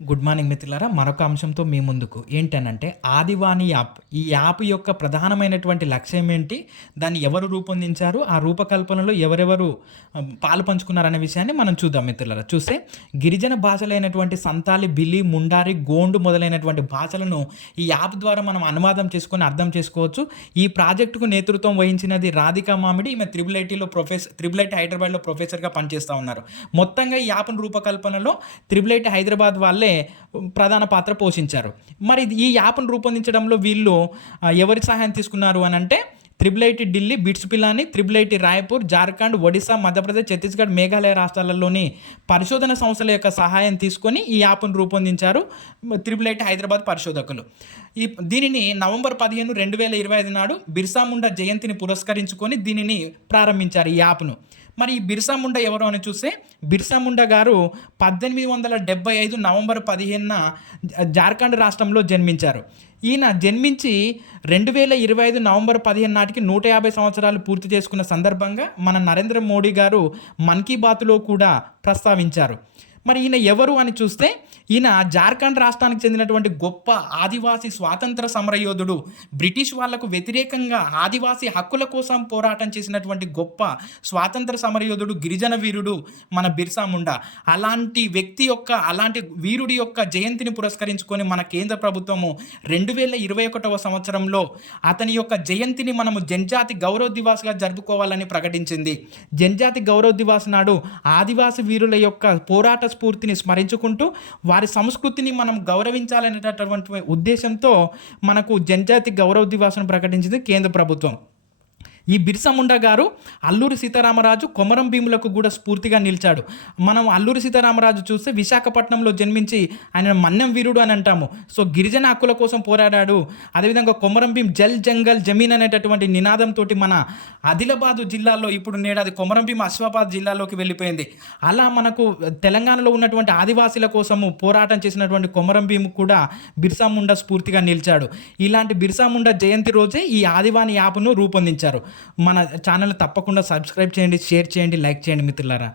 Good morning మిత్రులారా. మరొక అంశంతో మీ ముందుకు. ఏంటనంటే ఆదివాని యాప్. ఈ యాప్ యొక్క ప్రధానమైనటువంటి లక్ష్యం ఏంటి? దాన్ని ఎవరు రూపొందించారు? ఆ రూపకల్పనలో ఎవరెవరు పాలు పంచుకున్నారనే విషయాన్ని మనం చూద్దాం మిత్రులారా. చూస్తే గిరిజన భాషలైనటువంటి సంతాలి, బిలి, ముండారి, గోండు మొదలైనటువంటి భాషలను ఈ యాప్ ద్వారా మనం అనువాదం చేసుకొని అర్థం చేసుకోవచ్చు. ఈ ప్రాజెక్టుకు నేతృత్వం వహించినది రాధికా మామిడి. ఈమె త్రిబుల్ ఐటీ హైదరాబాద్‌లో ప్రొఫెసర్‌గా పనిచేస్తా ఉన్నారు. మొత్తంగా ఈ యాప్‌ను రూపకల్పనలో త్రిబుల్ ఐటీ హైదరాబాద్ వాళ్ళే ప్రధాన పాత్ర పోషించారు. మరి ఈ యాప్‌ను రూపొందించడంలో వీళ్ళు ఎవరి సహాయం తీసుకున్నారు అనంటే triple IT Delhi, BITS Pilani, triple IT Raipur, Jharkhand, Odisha, Madhya Pradesh, Chhattisgarh, Meghalaya రాష్ట్రాలలోని పరిశోధన సంస్థల యొక్క సహాయం తీసుకొని ఈ యాప్‌ను రూపొందించారు త్రిబుల్ ఐటీ హైదరాబాద్ పరిశోధకులు. దీనిని నవంబర్ 15, 2025 నాడు బిర్సా ముండా జయంతిని పురస్కరించుకొని దీనిని ప్రారంభించారు ఈ యాప్‌ను. మరి ఈ బిర్సా ముండా ఎవరు అని చూస్తే బిర్సా ముండా గారు 1875 నవంబర్ 15న జార్ఖండ్ రాష్ట్రంలో జన్మించారు. ఈయన జన్మించి 2025 నవంబర్ 15 నాటికి 150 సంవత్సరాలు పూర్తి చేసుకున్న సందర్భంగా మన నరేంద్ర మోడీ గారు మన్ కీ బాత్‌లో కూడా ప్రస్తావించారు. మరి ఈయన ఎవరు అని చూస్తే ఈయన జార్ఖండ్ రాష్ట్రానికి చెందినటువంటి గొప్ప ఆదివాసీ స్వాతంత్ర సమరయోధుడు. బ్రిటిష్ వాళ్లకు వ్యతిరేకంగా ఆదివాసీ హక్కుల కోసం పోరాటం చేసినటువంటి గొప్ప స్వాతంత్ర సమరయోధుడు, గిరిజన వీరుడు మన బిర్సా ముండా. అలాంటి వీరుడి యొక్క జయంతిని పురస్కరించుకొని మన కేంద్ర ప్రభుత్వము 2021వ సంవత్సరంలో అతని యొక్క జయంతిని మనము జనజాతి గౌరవ్ దివాస్గా జరుపుకోవాలని ప్రకటించింది. జనజాతి గౌరవ్ దివాస్ నాడు ఆదివాసీ వీరుల యొక్క పోరాట స్ఫూర్తిని స్మరించుకుంటూ వారి సంస్కృతిని మనం గౌరవించాలనేటటువంటి ఉద్దేశంతో మనకు జనజాతి గౌరవ్ దివాస్ను ప్రకటించింది కేంద్ర ప్రభుత్వం. ఈ బిర్సా ముండా గారు అల్లూరి సీతారామరాజు, కొమరం భీములకు కూడా స్ఫూర్తిగా నిలిచాడు. మనం అల్లూరి సీతారామరాజు చూస్తే విశాఖపట్నంలో జన్మించి ఆయన మన్యం వీరుడు అని అంటాము. సో గిరిజన హక్కుల కోసం పోరాడాడు. అదేవిధంగా కొమరం భీం జల్ జంగల్ జమీన్ అనేటటువంటి నినాదంతో మన ఆదిలాబాదు జిల్లాలో ఇప్పుడు నేడాది కొమరం భీం ఆసిఫాబాద్ జిల్లాలోకి వెళ్ళిపోయింది. అలా మనకు తెలంగాణలో ఉన్నటువంటి ఆదివాసీల కోసము పోరాటం చేసినటువంటి కొమరం భీం కూడా బిర్సా ముండా స్ఫూర్తిగా నిలిచాడు. ఇలాంటి బిర్సా ముండా జయంతి రోజే ఈ ఆదివాని యాప్ను రూపొందించారు. మన ఛానల్ తప్పకుండా సబ్స్క్రైబ్ చేయండి, షేర్ చేయండి, లైక్ చేయండి మిత్రులారా.